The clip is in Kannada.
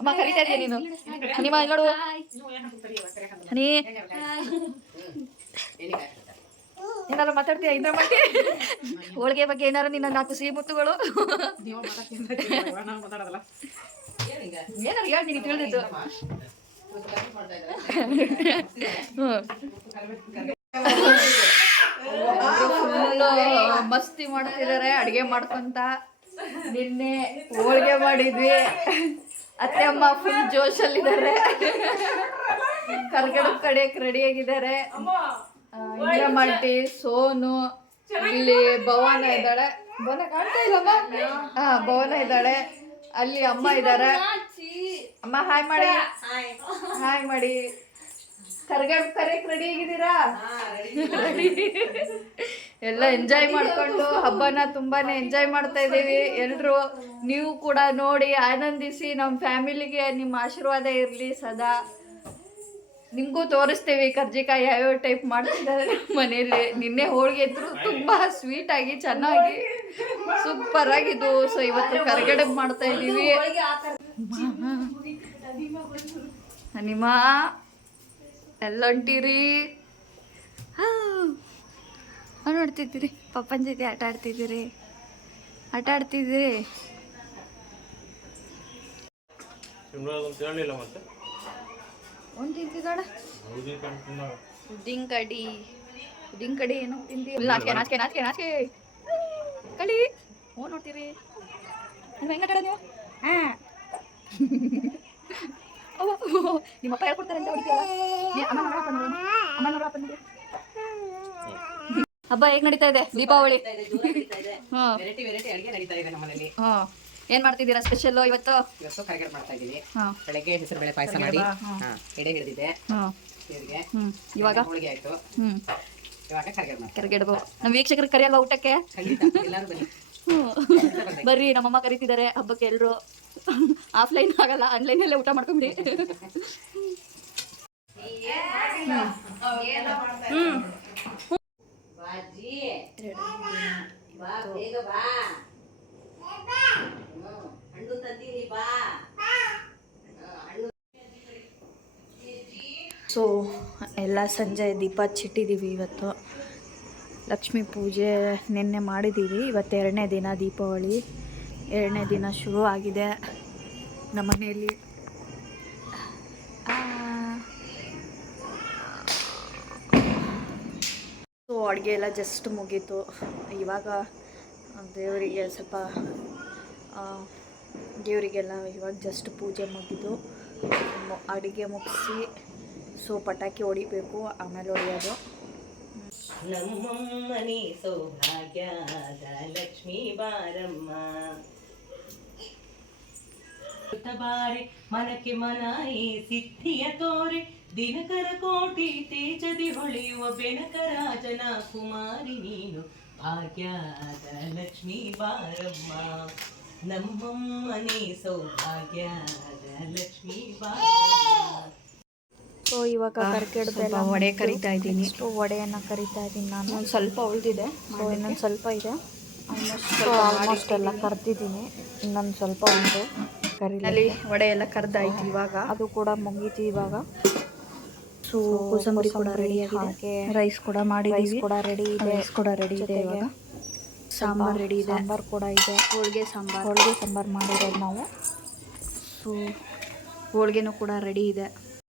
ಅಮ್ಮ, ಕರಿತಾ ನೀನು? ಹನಿಮಾ ನೋಡು ಹನಿ. ಏನಾರು ಮಾತಾಡ್ತೀಯ? ಇಂದ್ರ ಮಾಡಿ ಹೋಳಿಗೆ ಬಗ್ಗೆ ಏನಾರು ನಿನ್ನ ನಾಲ್ಕು ಸಿಹಿ ಮುತ್ತುಗಳು? ಏನಾರು ಹೇಳಿ ನಿನಗೆ ತಿಳಿದಿತ್ತು ಮಸ್ತಿ ಮಾಡ್ತಿದ್ದಾರೆ ಅಡಿಗೆ ಮಾಡ್ಕೊಂತ. ನಿನ್ನೆ ಹೋಳಿಗೆ ಮಾಡಿದ್ವಿ. ಅತ್ತೆ ಅಮ್ಮ ಫುಲ್ ಜೋಶಲ್ಲಿದ್ದಾರೆ. ಕರ್ಗಡ ಕಡೆಯಕ್ಕೆ ರೆಡಿ ಆಗಿದ್ದಾರೆ. ಇಂದ್ರಮಂಟಿ ಸೋನು ಇಲ್ಲಿ ಭವನ ಇದ್ದಾಳೆ. ಭವನ ಕಾಣ್ತಾ ಇಲ್ಲಮ್ಮ? ಹಾ ಭವನ ಇದ್ದಾಳೆ. ಅಲ್ಲಿ ಅಮ್ಮ ಇದ್ದಾರೆ. ಅಮ್ಮ ಹಾಯ್ ಮಾಡಿ. ಹಾಯ್ ಮಾಡಿ. ಕರ್ಗಡ ಕರೆಯಕ್ ರೆಡಿ ಆಗಿದ್ದೀರಾ? ಎಲ್ಲ ಎಂಜಾಯ್ ಮಾಡ್ಕೊಂಡು ಹಬ್ಬನ ತುಂಬಾನೇ ಎಂಜಾಯ್ ಮಾಡ್ತಾ ಇದ್ದೀವಿ. ಎಲ್ರು ನೀವು ಕೂಡ ನೋಡಿ ಆನಂದಿಸಿ ನಮ್ಮ ಫ್ಯಾಮಿಲಿಗೆ ನಿಮ್ಮ ಆಶೀರ್ವಾದ ಇರಲಿ ಸದಾ. ನಿಮಗೂ ತೋರಿಸ್ತೀವಿ ಕರ್ಜಿಕಾಯಿ ಯಾವ್ಯಾವ ಟೈಪ್ ಮಾಡ್ತಿದ್ದಾರೆ ನಮ್ಮ ಮನೇಲಿ ನಿನ್ನೆ ಹೋಳಿಗೆ ಇದ್ರು ತುಂಬಾ ಸ್ವೀಟ್ ಆಗಿ ಚೆನ್ನಾಗಿ ಸೂಪರ್ ಆಗಿದ್ದು ಸೊ ಇವತ್ತು ಕರ್ಗಡೆ ಮಾಡ್ತಾ ಇದ್ದೀವಿ. ಹನಿಮಾ ಎಲ್ಲ ಹಾಂ. ನೋಡ್ತಿದ್ದೀರಿ. ಪಪ್ಪನ ಜೊತೆ ಆಟ ಆಡ್ತಿದ್ದೀರಿ. ಆಟ ಆಡ್ತಿದ್ದೀರಿ. ಉದ್ದಿನ ಕಡಿ. ಉದ್ದಿನ ಕಡಿ ಏನೋ ತಿಂದಿ. ನಾಚಿಕೆ ನಾಚಿಕೆ ನಾಚಿಕೆ ನಾಚಿಕೆ. ಕಡಿ ಓ, ನೋಡ್ತೀರಿ. ಹೆಂಗ ಆಟಾಡ ನೀವು? ಹಾಂ. ನಿಮ್ಮಪ್ಪ ಹೇಳ್ಕೊಡ್ತಾರೆ ಅಂತ ಹೊಡಿತೀಯಲ್ಲ? ನೀ ಅಮ್ಮ ನೋಡಪ್ಪ ನೋಡು. ಅಮ್ಮ ನೋಡಪ್ಪ ನೋಡು. ಹಬ್ಬ ಹೇಗ್ ನಡೀತಾ ಇದೆ? ದೀಪಾವಳಿ. ಏನ್ ಮಾಡ್ತಿದ್ದೀರಾ ಸ್ಪೆಷಲ್ ಇವತ್ತು? ಇವತ್ತು ಕರಗಡೆ ಮಾಡ್ತಾ ಇದೀವಿ ಬೆಳಗ್ಗೆ ಹೆಸರು ಬೇಳೆ ಪಾಯಸ ಮಾಡಿ. ಹಾ, ಎಡೆ ಹಿಡಿದಿದೆ. ಇವಾಗ? ಹೋಳಿಗೆ ಆಯ್ತು. ಇವಾಗ ಕೆರಗೆಡ್ಬೋ ನಮ್ಮ ವೀಕ್ಷಕರಿಗೆ ಕರೆಯಲ್ವಾ ಊಟಕ್ಕೆ. ಬರ್ರಿ ನಮ್ಮಮ್ಮ ಕರೀತಿದ್ದಾರೆ ಹಬ್ಬಕ್ಕೆ ಎಲ್ರು. ಆಫ್ಲೈನ್ ಆಗಲ್ಲ ಆನ್ಲೈನ್ ಅಲ್ಲೇ ಊಟ ಮಾಡ್ಕೊಂಬಿಡಿ. ಸೊ ಎಲ್ಲ ಸಂಜೆ ದೀಪ ಚಿಟ್ಟಿದ್ದೀವಿ ಇವತ್ತು. ಲಕ್ಷ್ಮೀ ಪೂಜೆ ನಿನ್ನೆ ಮಾಡಿದ್ದೀವಿ ಇವತ್ತು ಎರಡನೇ ದಿನ ದೀಪಾವಳಿ. ಎರಡನೇ ದಿನ ಶುರು ಆಗಿದೆ ನಮ್ಮ ಮನೆಯಲ್ಲಿ. ಸೊ, ಅಡುಗೆ ಎಲ್ಲ ಜಸ್ಟ್ ಮುಗೀತು. ಇವಾಗ ದೇವರಿಗೆ ಸ್ವಲ್ಪ ದೇವರಿಗೆಲ್ಲ ಇವಾಗ ಜಸ್ಟ್ ಪೂಜೆ ಮುಗಿದು ಅಡುಗೆ ಮುಗಿಸಿ, ಸೊ, ಪಟಾಕಿ ಹೊಡಿಬೇಕು, ಆಮೇಲೆ ಹೊಡೆಯೋದು. ನಮ್ಮ ಮನೆ ಸೌಭಾಗ್ಯ ಲಕ್ಷ್ಮೀ ಬಾರಮ್ಮ. ಬಾರೆ ಮನಕ್ಕೆ ಮನಾಯಿ ಸಿದ್ಧಿಯ ತೋರೆ. ದಿನಕರ ಕೋಟಿ ತೇಜದಿ ಹೊಳೆಯುವ ಬೆನಕರಾಜನ ಕುಮಾರಿ ನೀನು. ಭಾಗ್ಯದ ಲಕ್ಷ್ಮೀ ಬಾರಮ್ಮ ನಮ್ಮಮ್ಮನೇ ಸೌಭಾಗ್ಯದ ಲಕ್ಷ್ಮೀ ಬಾರಮ್ಮ. ಸೊ ಇವಾಗ ಕರ್ಕೆಡ್ದು ಸ್ವಲ್ಪ ವಡೆ ಕರಿತಾ ಇದ್ದೀನಿ. ವಡೆಯನ್ನು ಕರಿತಾ ಇದ್ದೀನಿ ನಾನು. ಒಂದು ಸ್ವಲ್ಪ ಉಳಿದಿದೆ. ಸೊ ಇನ್ನೊಂದು ಸ್ವಲ್ಪ ಇದೆ. ಆಲ್ಮೋಸ್ಟ್ ಆಲ್ಮೋಸ್ಟ್ ಎಲ್ಲ ಕರ್ತಿದ್ದೀನಿ ಇನ್ನೊಂದು ಸ್ವಲ್ಪ ಉಂಟು. ಅಲ್ಲಿ ವಡೆ ಎಲ್ಲ ಕರ್ದಾಯ್ತು ಇವಾಗ. ಅದು ಕೂಡ ಮುಗೀತು ಇವಾಗ. ಸೊ ಕೋಸಂಬರಿ ಕೂಡ ರೆಡಿ ರೈಸ್ ಕೂಡ ಮಾಡಿದ್ದೀವಿ ಕೂಡ ರೆಡಿ ಇದೆ. ರೈಸ್ ಕೂಡ ರೆಡಿ ಇದೆ ಇವಾಗ. ಸಾಂಬಾರ್ ರೆಡಿ ಇದೆ. ಸಾಂಬಾರ್ ಕೂಡ ಇದೆ. ಹೋಳಿಗೆ ಸಾಂಬಾರ್. ಹೋಳಿಗೆ ಸಾಂಬಾರ್ ಮಾಡಿರೋದು ನಾವು. ಸೊ ಹೋಳಿಗೆನೂ ಕೂಡ ರೆಡಿ ಇದೆ.